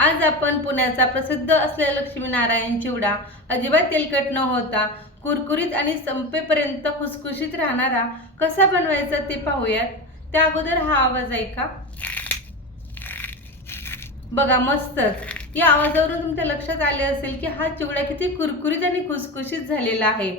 आज आपण पुण्याचा प्रसिद्ध असलेला लक्ष्मीनारायण चिवडा अजिबात तेलकट न होता कुरकुरीत आणि संपेपर्यंत खुसखुशीत राहणारा कसा बनवायचा ते पाहूयात. त्या अगोदर हा आवाज ऐका. बघा मस्तच या आवाजावरून तुमच्या लक्षात आले असेल की हा चिवडा किती कुरकुरीत आणि खुसखुशीत झालेला आहे.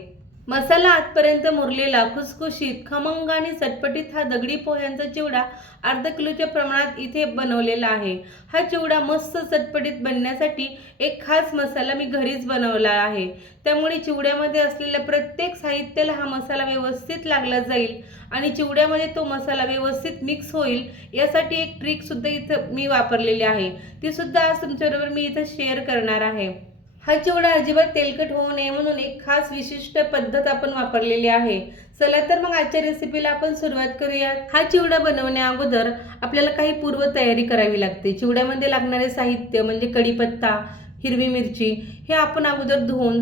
मसाला आजपर्यंत मुरलेला खुसखुशीत खमंग आणि चटपटीत हा दगडी पोह्यांचा चिवडा अर्धा किलोच्या प्रमाणात इथे बनवलेला आहे. हा चिवडा मस्त चटपटीत बनण्यासाठी एक खास मसाला मी घरीच बनवला आहे. त्यामुळे चिवड्यामध्ये असलेल्या प्रत्येक साहित्याला हा मसाला व्यवस्थित लागला जाईल आणि चिवड्यामध्ये तो मसाला व्यवस्थित मिक्स होईल यासाठी एक ट्रिकसुद्धा इथं मी वापरलेली आहे. ती सुद्धा आज तुमच्याबरोबर मी इथं शेअर करणार आहे. हा चिवडा अजिबात तेलकट होऊ नये म्हणून एक खास विशिष्ट पद्धत आपण वापरलेली आहे. चला तर मग आजच्या रेसिपीला आपण सुरुवात करूयात. हा चिवडा बनवण्या अगोदर आपल्याला काही पूर्व तयारी करावी लागते. चिवड्यामध्ये लागणारे साहित्य म्हणजे कढीपत्ता हिरवी मिरची हे आपण अगोदर धुवून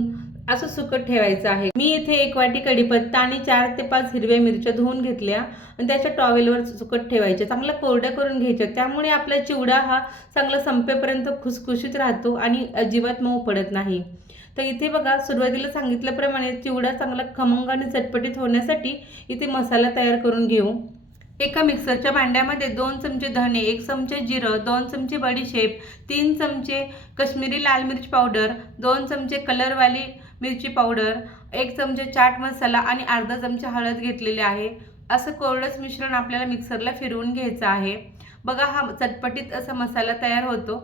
असं सुकट ठेवायचं आहे. मी इथे एक वाटी कढीपत्ता आणि चार ते पाच हिरव्या मिरच्या धुवून घेतल्या. आणि त्याच्या टॉवेलवर सुकट ठेवायच्या चांगल्या कोरड्या करून घ्यायच्या त्यामुळे आपला चिवडा हा चांगला संपेपर्यंत खुसखुशीत राहतो आणि अजिबात मऊ पडत नाही. तर इथे बघा सुरुवातीला सांगितल्याप्रमाणे चिवडा चांगला खमंग आणि चटपटीत होण्यासाठी इथे मसाला तयार करून घेऊ. एका मिक्सरच्या भांड्यामध्ये दोन चमचे धणे एक चमचे जिरं दोन चमचे बडीशेप तीन चमचे कश्मीरी लाल मिरच पावडर दोन चमचे कलरवाली मिरची पावडर एक चमचे चाट मसाला आणि अर्धा चमचा हळद घेतलेले आहे. असं कोरडंच मिश्रण आपल्याला मिक्सरला फिरवून घ्यायचं आहे. बघा हा चटपटीत असा मसाला तयार होतो.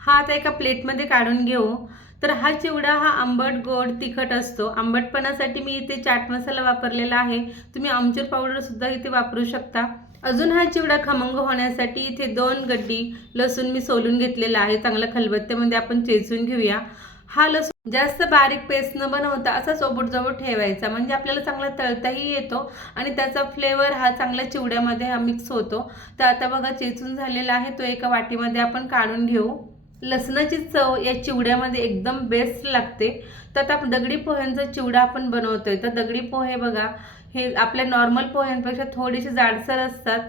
हा आता एका प्लेटमध्ये काढून घेऊ. तर हा चिवडा हा आंबट गोड तिखट असतो. आंबटपणासाठी मी इथे चाट मसाला वापरलेला आहे. तुम्ही आमचूर पावडरसुद्धा इथे वापरू शकता. अजून हा चिवडा खमंग होण्यासाठी इथे दोन गड्डी लसूण मी सोलून घेतलेला आहे. चांगलं खलबत्त्यामध्ये आपण चेचून घेऊया. हा लसूण जास्त बारीक पेस्ट न बनवता असा सोबतजोबत ठेवायचा. म्हणजे आपल्याला चांगला तळताही येतो आणि त्याचा फ्लेवर हा चांगल्या चिवड्यामध्ये हा मिक्स होतो. तर आता बघा चेचून झालेला आहे तो एका वाटीमध्ये आपण काढून घेऊ. लसणाची चव या चिवड्यामध्ये एकदम बेस्ट लागते. तर आता दगडी पोह्यांचा चिवडा आपण बनवतोय. तर दगडी पोहे बघा हे आपल्या नॉर्मल पोह्यांपेक्षा थोडेसे जाडसर असतात.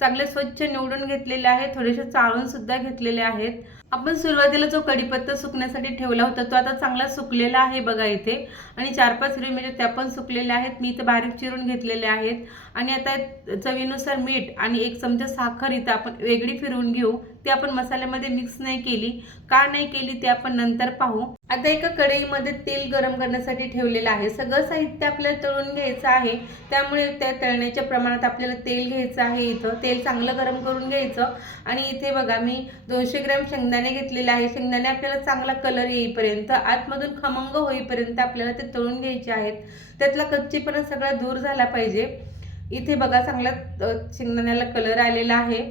चांगले स्वच्छ निवडून घेतलेले आहेत थोडेसे चाळून सुद्धा घेतलेले आहेत. आपण सुरुवातीला जो कढीपत्ता सुकण्यासाठी ठेवला होता तो आता चांगला सुकलेला आहे बघा इथे. आणि चार पाच हिरवी मिरच्या म्हणजे त्या पण सुकलेल्या आहेत. मी इथं बारीक चिरून घेतलेल्या आहेत. आणि आता चवीनुसार मीठ आणि एक चमचा साखर इथं आपण वेगळी फिरवून घेऊ. ती आपण मसाल्यामध्ये मिक्स नाही केली. का नाही केली ते आपण नंतर पाहू. आता एका कढईमध्ये तेल गरम करण्यासाठी ठेवलेलं आहे. सगळं साहित्य आपल्याला तळून घ्यायचं आहे. त्यामुळे त्या तळण्याच्या प्रमाणात आपल्याला तेल घ्यायचं आहे इथं. तेल चांगलं गरम करून घ्यायचं. आणि इथे बघा मी दोनशे ग्रॅम शेंगदाणे घेतलेले आहे. शेंगदाणे आपल्याला चांगला कलर येईपर्यंत आतमधून खमंग होईपर्यंत आपल्याला ते तळून घ्यायचे आहेत. त्यातला कच्चीपणा सगळा दूर झाला पाहिजे. इथे बघा चांगला शेंगदाण्याला कलर आलेला आहे.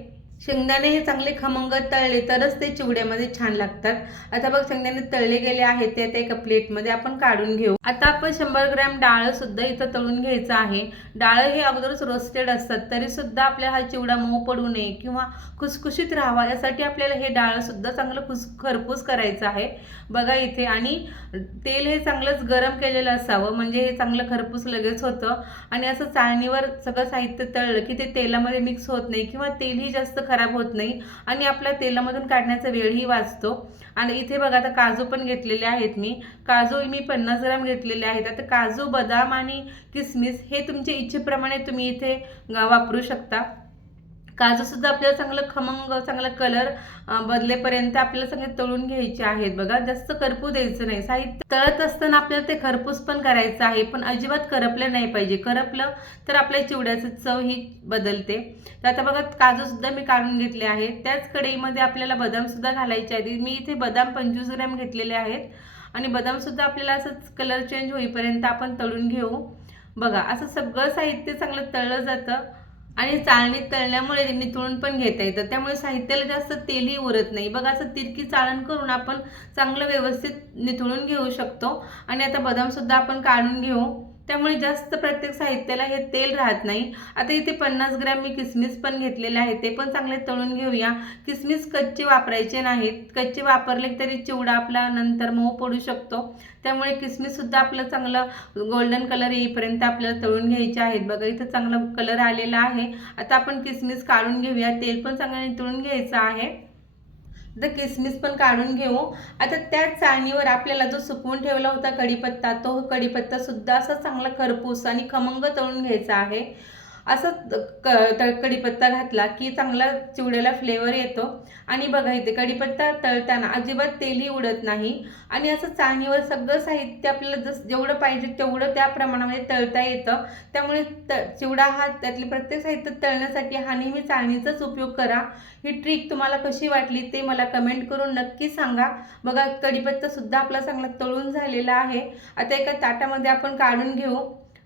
शेंगदाणे हे चांगले खमंग तळले तरच ते चिवड्यामध्ये छान लागतात. आता बघ शेंगदाणे तळले गेले आहेत ते आता एका प्लेटमध्ये आपण काढून घेऊ. आता आपण शंभर ग्रॅम डाळ सुद्धा इथं तळून घ्यायचं आहे. डाळ हे अगोदरच रोस्टेड असतात तरी सुद्धा आपल्याला हा चिवडा मऊ पडू नये किंवा खुसखुशीत राहावा यासाठी आपल्याला हे डाळ सुद्धा चांगलं खुस खरपूस करायचं आहे. बघा इथे आणि तेल हे चांगलंच गरम केलेलं असावं म्हणजे हे चांगलं खरपूस लगेच होतं. आणि असं चाळणीवर सगळं साहित्य तळलं की ते तेलामध्ये मिक्स होत नाही किंवा तेलही जास्त खराब होत नाही. आणि आपल्या तेलामधून काढण्याचा वेळही वाचतो. आणि इथे बघा आता काजू पण घेतलेले आहेत मी. काजू मी पन्नास ग्राम घेतलेले आहेत. आता काजू बदाम आणि किसमिस हे तुमच्या इच्छेप्रमाणे तुम्ही इथे वापरू शकता. काजूसुद्धा आपल्याला चांगलं खमंग चांगला कलर बदलेपर्यंत आपल्याला सगळे तळून घ्यायचे आहेत बघा. जास्त करपू द्यायचं नाही. साहित्य तळत असताना आपल्याला ते खरपूस पण करायचं आहे पण अजिबात करपलं नाही पाहिजे. करपलं तर आपल्या चिवड्याचं चव ही बदलते. तर आता बघा काजूसुद्धा मी काढून घेतले आहेत. त्याच कढईमध्ये आपल्याला बदाम सुद्धा घालायचे आहेत मी इथे बदाम पंचवीस ग्रॅम घेतलेले आहेत. आणि बदामसुद्धा आपल्याला असंच कलर चेंज होईपर्यंत आपण तळून घेऊ. बघा असं सगळं साहित्य चांगलं तळलं जातं. आणि चाळणीत तळल्यामुळे नितळून पण घेता येतं. त्यामुळे साहित्याला जास्त तेलही उरत नाही. बघा असं तिरकी चाळण करून आपण चांगलं व्यवस्थित निथळून घेऊ शकतो. आणि आता बदामसुद्धा आपण काढून घेऊ. त्यामुळे जास्त प्रत्येक साहित्याला हे तेल राहत नाही. आता इथे पन्नास ग्रॅम मी किसमिस पण घेतलेले आहे. ते पण चांगले तळून घेऊया. किसमिस कच्चे वापरायचे नाहीत. कच्चे वापरले तरी चिवडा आपला नंतर मऊ पडू शकतो. त्यामुळे किसमिससुद्धा आपलं चांगलं गोल्डन कलर येईपर्यंत आपल्याला तळून घ्यायचे आहेत. बघा इथं चांगला कलर आलेला आहे. आता आपण किसमिस काढून घेऊया. तेल पण चांगलं तळून घ्यायचं आहे. तर किसमिस पण काढून घेऊ. आता त्याच चाळणीवर आपल्याला जो सुकवून ठेवला होता कढीपत्ता तो कढीपत्ता सुद्धा असा चांगला खरपूस आणि खमंग तळून घ्यायचा आहे. असं क तळ कढीपत्ता घातला की चांगला चिवड्याला फ्लेवर येतो. आणि बघा इथे कढीपत्ता तळताना अजिबात तेलही उडत नाही. आणि असं चाळणीवर सगळं साहित्य आपल्याला जस जेवढं पाहिजे तेवढं त्या प्रमाणामध्ये तळता येतं. त्यामुळे त चिवडा हा त्यातले प्रत्येक साहित्य तळण्यासाठी हा नेहमी चाळणीचाच उपयोग करा. ही ट्रिक तुम्हाला कशी वाटली ते मला कमेंट करून नक्की सांगा. बघा कढीपत्तासुद्धा आपला चांगला तळून झालेला आहे. आता एका ताटामध्ये आपण काढून घेऊ.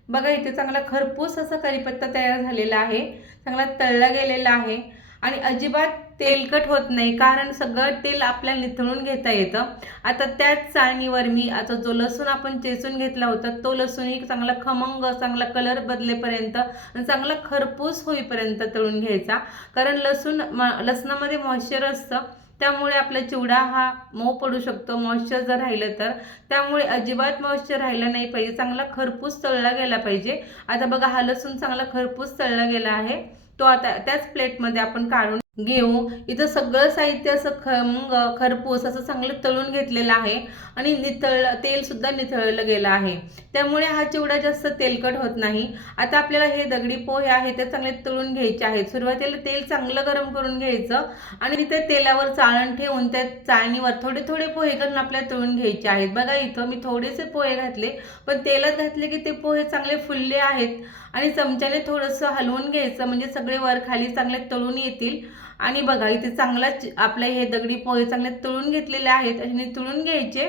बघा इथे चांगला खरपूस असा करीपत्ता तयार झालेला आहे. चांगला तळला गेलेला आहे. आणि अजिबात तेलकट होत नाही कारण सगळं तेल आपल्याला निथळून घेता येतं. आता त्याच चाळणीवर मी आता जो लसूण आपण चेचून घेतला होता तो लसूणही चांगला खमंग चांगला कलर बदलेपर्यंत आणि चांगला खरपूस होईपर्यंत तळून घ्यायचा. कारण लसूण म लसणामध्ये मॉइश्चर असतं. त्यामुळे आपला चिवडा हा मऊ पडू शकतो. मॉइश्चर जर राहिलं तर. त्यामुळे अजिबात मॉइश्चर राहिलं नाही पाहिजे. चांगला खरपूस तळला गेला पाहिजे. आता बघा हा लसूण चांगला खरपूस तळला गेला आहे. तो आता त्याच प्लेटमध्ये आपण काढून घेऊ इथं सगळं साहित्य असं खमंग खरपूस असं चांगलं तळून घेतलेलं आहे. आणि नितळ तेलसुद्धा निथळलं गेलं आहे. त्यामुळे हा चिवडा जास्त तेलकट होत नाही. आता आपल्याला हे दगडी पोहे आहे ते चांगले तळून घ्यायचे आहेत. सुरुवातीला तेल चांगलं गरम करून घ्यायचं आणि तिथे तेलावर चाळण ठेवून त्या चाळणीवर थोडे थोडे पोहे करून आपल्याला तळून घ्यायचे आहेत. बघा इथं मी थोडेसे पोहे घातले पण तेलात घातले की ते पोहे चांगले फुलले आहेत. आणि चमच्याने थोडंसं हलवून घ्यायचं म्हणजे सगळे वर खाली चांगले तळून येतील. आणि बघा इथे चांगलाच आपले हे दगडी पोहे चांगले तळून घेतलेले आहेत असे तळून घ्यायचे.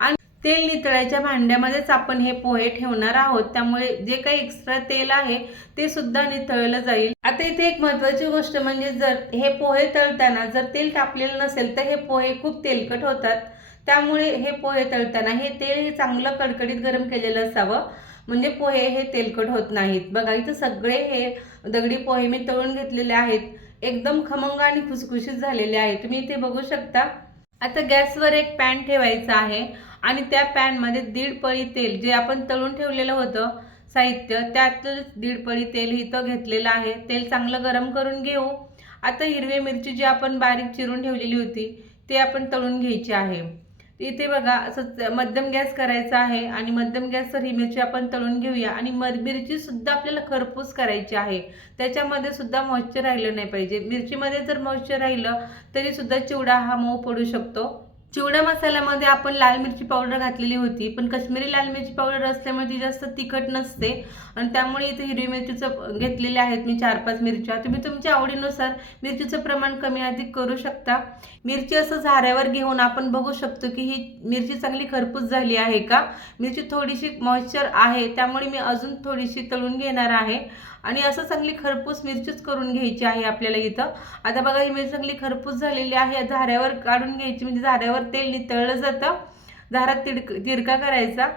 आणि तेल नितळायच्या भांड्यामध्येच आपण हे पोहे ठेवणार आहोत. त्यामुळे जे काही एक्स्ट्रा तेल आहे ते सुद्धा नितळलं जाईल. आता इथे एक महत्वाची गोष्ट म्हणजे जर हे पोहे तळताना जर तेल तापलेलं नसेल तर हे पोहे खूप तेलकट होतात. त्यामुळे हे पोहे तळताना हे तेल हे चांगलं कडकडीत गरम केलेलं असावं. म्हणजे पोहे हे तेलकट होत नाहीत. बघा इथं सगळे हे दगडी पोहे मी तळून घेतलेले आहेत. एकदम खमंग आणि खुसखुशीत झालेले आहे. तुम्ही इथे बघू शकता. आता गॅसवर एक पॅन ठेवायचा आहे आणि त्या पॅनमध्ये दीड पळी तेल जे आपण तळून ठेवलेलं होतं साहित्य त्यातच दीड पळी तेल इथं घेतलेलं आहे. तेल चांगलं गरम करून घेऊ. आता हिरवी मिरची जी आपण बारीक चिरून ठेवलेली होती ते आपण तळून घ्यायची आहे. इथे बघा असं मध्यम गॅस करायचा आहे आणि मध्यम गॅसवर ही मिरची आपण तळून घेऊया आणि मिरची सुद्धा आपल्याला खरपूस करायची आहे. त्याच्यामध्ये सुद्धा मॉइश्चर राहिलं नाही पाहिजे. मिरचीमध्ये जर मॉइश्चर राहिलं तरी सुद्धा चिवडा हा मऊ पडू शकतो. चिवडा मसाल्यामध्ये आपण लाल मिरची पावडर घातलेली होती पण कश्मीरी लाल मिरची पावडर असल्यामुळे ती जास्त तिखट नसते. आणि त्यामुळे इथे हिरवी मिरचीचं घेतलेले आहेत मी चार पाच मिरच्या. तुम्ही तुमच्या आवडीनुसार मिरचीचं प्रमाण कमी अधिक करू शकता. मिरची असं झाऱ्यावर घेऊन आपण बघू शकतो की ही मिरची चांगली खरपूस झाली आहे का? मिरची थोडीशी मॉइश्चर आहे त्यामुळे मी अजून थोडीशी तळून घेणार आहे. आणि असं चांगली खरपूस मिरचीच करून घ्यायची आहे आपल्याला इथं. आता बघा ही मिरची चांगली खरपूस झालेली आहे. झाऱ्यावर काढून घ्यायची म्हणजे झाऱ्यावर तेल नितळलं जातं. झारात तिडक तिरका करायचा.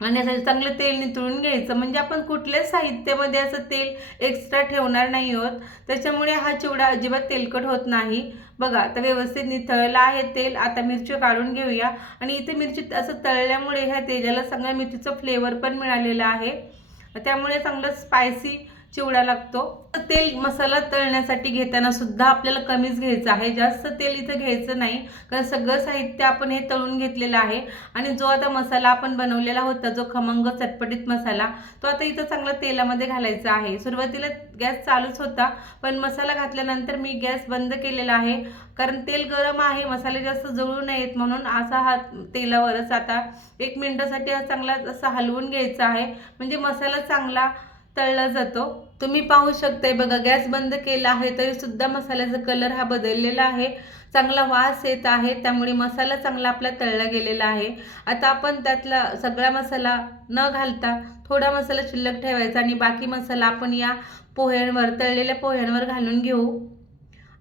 आणि असं चांगलं तेल नितळून घ्यायचं. म्हणजे आपण कुठल्याच साहित्यामध्ये असं तेल एक्स्ट्रा ठेवणार नाही आहोत. त्याच्यामुळे हा चिवडा अजिबात तेलकट होत नाही. बघा आता व्यवस्थित निथळलं आहे तेल. आता मिरची काढून घेऊया. आणि इथे मिरची असं तळल्यामुळे ह्या तेलाला सगळ्या मिरचीचं फ्लेवर पण मिळालेलं आहे. त्यामुळे चांगलं स्पायसी चिवडा लागतो. तेल मसाला तळण्यासाठी घेताना सुद्धा आपल्याला कमीच घ्यायचं आहे. जास्त तेल इथं घ्यायचं नाही. कारण सगळं साहित्य आपण हे तळून घेतलेलं आहे. आणि जो आता मसाला आपण बनवलेला होता जो खमंग चटपटीत मसाला तो आता इथं चांगला तेलामध्ये घालायचा आहे. सुरुवातीला गॅस चालूच होता पण मसाला घातल्यानंतर मी गॅस बंद केलेला आहे. कारण तेल गरम आहे मसाले जास्त जळू नयेत म्हणून असा हा तेलावरच आता एक मिनटासाठी हा चांगला असा हलवून घ्यायचा आहे. म्हणजे मसाला चांगला तळला जातो. तुम्ही पाहू शकताय बघा गॅस बंद केला आहे तरी सुद्धा मसाल्याचा कलर हा बदललेला आहे. चांगला वास येत आहे त्यामुळे मसाला चांगला आपला तळला गेलेला आहे. आता आपण त्यातला सगळा मसाला न घालता थोडा मसाला शिल्लक ठेवायचा आणि बाकी मसाला आपण या पोह्यांवर तळलेल्या पोह्यांवर घालून घेऊ.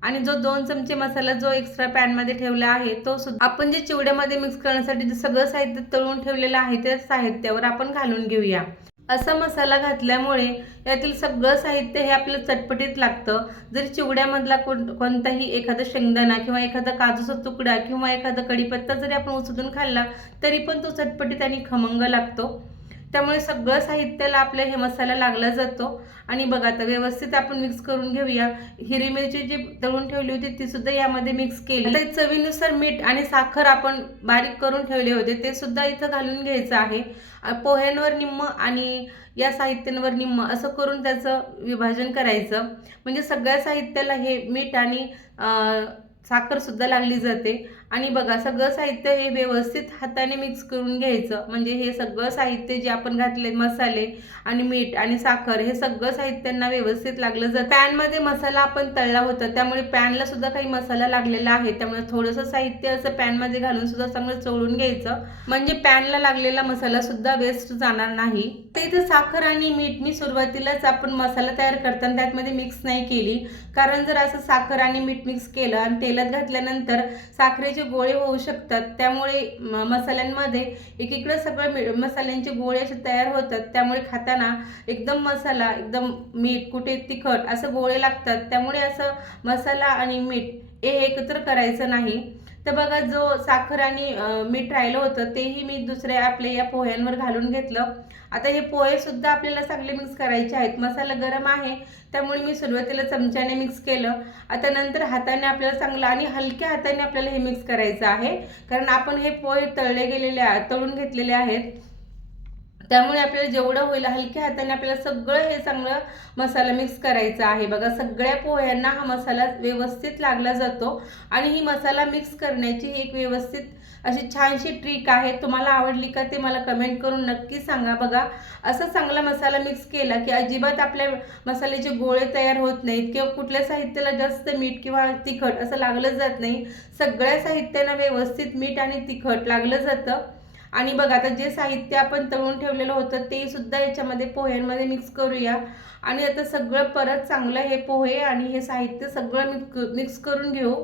आणि जो दोन चमचे मसाला जो एक्स्ट्रा पॅनमध्ये ठेवला आहे तो सुद्धा आपण जे चिवड्यामध्ये मिक्स करण्यासाठी जे सगळं साहित्य तळून ठेवलेलं आहे त्या साहित्यावर आपण घालून घेऊया. असा मसाला घातल्यामुळे यातील सगळं साहित्य हे आपलं चटपटीत लागतं. जरी चिवड्यामधला कोण कोणताही एखादा शेंगदाणा किंवा एखादा काजूचा तुकडा किंवा एखादा कढीपत्ता जरी आपण उचलून खाल्ला तरी पण तो चटपटीत आणि खमंग लागतो. त्यामुळे सगळं साहित्याला आपल्या हे मसाला लागला जातो. आणि बघा आता व्यवस्थित आपण मिक्स करून घेऊया. हिरवी मिरची जी तळून ठेवली होती ती सुद्धा यामध्ये मिक्स केली. आता चवीनुसार मीठ आणि साखर आपण बारीक करून ठेवले होते ते सुद्धा इथं घालून घ्यायचं आहे. पोह्यांवर निम्म आणि या साहित्यांवर निम्म असं करून त्याचं विभाजन करायचं. म्हणजे सगळ्या साहित्याला हे मीठ आणि साखर सुद्धा लागली जाते. आणि बघा सगळं साहित्य हे व्यवस्थित हाताने मिक्स करून घ्यायचं. म्हणजे हे सगळं साहित्य जे आपण घातले मसाले आणि मीठ आणि साखर हे सगळं साहित्यांना व्यवस्थित लागलं जातं. पॅनमध्ये मसाला आपण तळला होता त्यामुळे पॅनला सुद्धा काही मसाला लागलेला आहे. त्यामुळे थोडंसं साहित्य असं पॅनमध्ये घालून सुद्धा चांगलं चोळून घ्यायचं. म्हणजे पॅनला लागलेला मसाला सुद्धा वेस्ट जाणार नाही. तर इथे साखर आणि मीठ मी सुरुवातीलाच आपण मसाला तयार करताना त्यातमध्ये मिक्स नाही केली. कारण जर असं साखर आणि मीठ मिक्स केलं आणि तेलात घातल्यानंतर साखरेचे गोळे होऊ शकतात. त्यामुळे मसाल्यांमध्ये एकीकडं सगळं मि- मसाल्यांचे गोळे असे तयार होतात. त्यामुळे खाताना एकदम मसाला एकदम मीठ कुठे तिखट असं गोळे लागतात. त्यामुळे असं मसाला आणि मीठ हे एकत्र करायचं नाही. तर बघा जो साखर आणि मीठ राहिलं होतं तेही मी दुसऱ्या आपल्या या पोह्यांवर घालून घेतलं. आता हे पोहे सुद्धा आपल्याला चांगले मिक्स करायचे आहेत. मसाला गरम आहे त्यामुळे मी सुरुवातीला चमच्याने मिक्स केलं. आता नंतर हाताने आपल्याला चांगलं आणि हलक्या हाताने आपल्याला हे मिक्स करायचं आहे. कारण आपण हे पोहे तळले गेलेले तळून घेतलेले आहेत. त्यामुळे आपल्याला जेवढं होईल हलक्या हाताने आपल्याला सगळं हे चांगलं मसाला मिक्स करायचा आहे. बघा सगळ्या पोह्यांना हा मसाला व्यवस्थित लागला जातो आणि ही मसाला मिक्स करण्याची ही एक व्यवस्थित अशी छानशी ट्रिक आहे. तुम्हाला आवडली का ते मला कमेंट करून नक्की सांगा. बघा असा चांगला मसाला मिक्स केला की अजिबात आपल्या मसाल्याचे गोळे तयार होत नाहीत किंवा कुठल्या साहित्याला जास्त मीठ किंवा तिखट असं लागलं जात नाही. सगळ्या साहित्यांना व्यवस्थित मीठ आणि तिखट लागलं जातं. आणि बघा आता जे साहित्य आपण तळून ठेवलेलं होतं ते सुद्धा याच्यामध्ये पोह्यांमध्ये मिक्स करूया. आणि आता सगळं परत चांगलं हे पोहे आणि हे साहित्य सगळं मिक्स मिक्स करून घेऊ.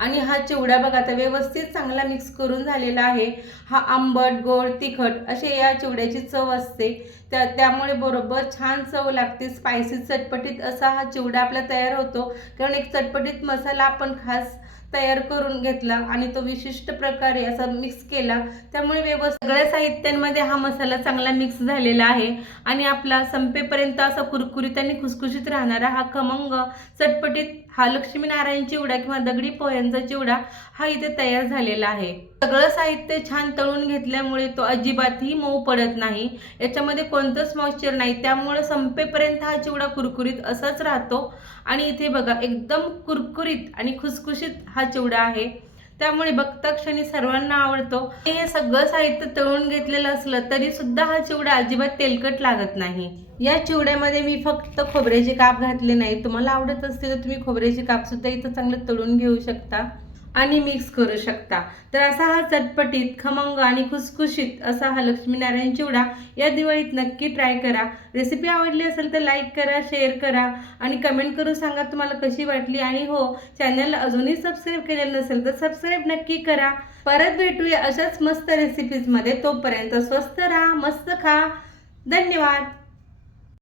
आणि हा चिवडा बघा आता व्यवस्थित चांगला मिक्स करून झालेला आहे. हा आंबट गोड तिखट असे या चिवड्याची चव असते. त्या त्यामुळे बरोबर छान चव लागते. स्पायसी चटपटीत असा हा चिवडा आपला तयार होतो. कारण एक चटपटीत मसाला आपण खास तयार करून घेतला आणि तो विशिष्ट प्रकारे असा मिक्स केला. त्यामुळे व्यवस्थित सगळ्या साहित्यांमध्ये हा मसाला चांगला मिक्स झालेला आहे. आणि आपला संपेपर्यंत असा कुरकुरीत आणि खुसखुशीत राहणारा हा खमंग चटपटीत हा लक्ष्मीनारायण चिवडा किंवा दगडी पोह्यांचा चिवडा हा इथे तयार झालेला आहे. सगळं साहित्य छान तळून घेतल्यामुळे तो अजिबातही मऊ पडत नाही. याच्यामध्ये कोणतंच मॉइश्चर नाही. त्यामुळे संपेपर्यंत हा चिवडा कुरकुरीत असाच राहतो. आणि इथे बघा एकदम कुरकुरीत आणि खुसखुशीत हा चिवडा आहे. त्यामुळे बघता क्षणी सर्वांना आवडतो. हे सगळं साहित्य तळून घेतलेलं असलं तरी सुद्धा हा चिवडा अजिबात तेलकट लागत नाही. या चिवड्यामध्ये मी फक्त खोबऱ्याचे काप घातले नाही. तुम्हाला आवडत असतील तर तुम्ही खोबऱ्याचे काप सुद्धा इथं चांगलं तळून घेऊ शकता. आणि मिक्स करू शकता. तर असा हा चटपटीत खमंग आणि खुसखुशीत असा हा लक्ष्मीनारायण चिवडा या दिवाळीत नक्की ट्राय करा. रेसिपी आवडली असेल तर लाईक करा शेअर करा आणि कमेंट करून सांगा तुम्हाला कशी वाटली. आणि हो चॅनलला अजूनही सबस्क्राईब केलेलं नसेल तर सबस्क्राईब नक्की करा. परत भेटूया अशाच मस्त रेसिपीजमध्ये तोपर्यंत स्वस्त राहा मस्त खा. धन्यवाद.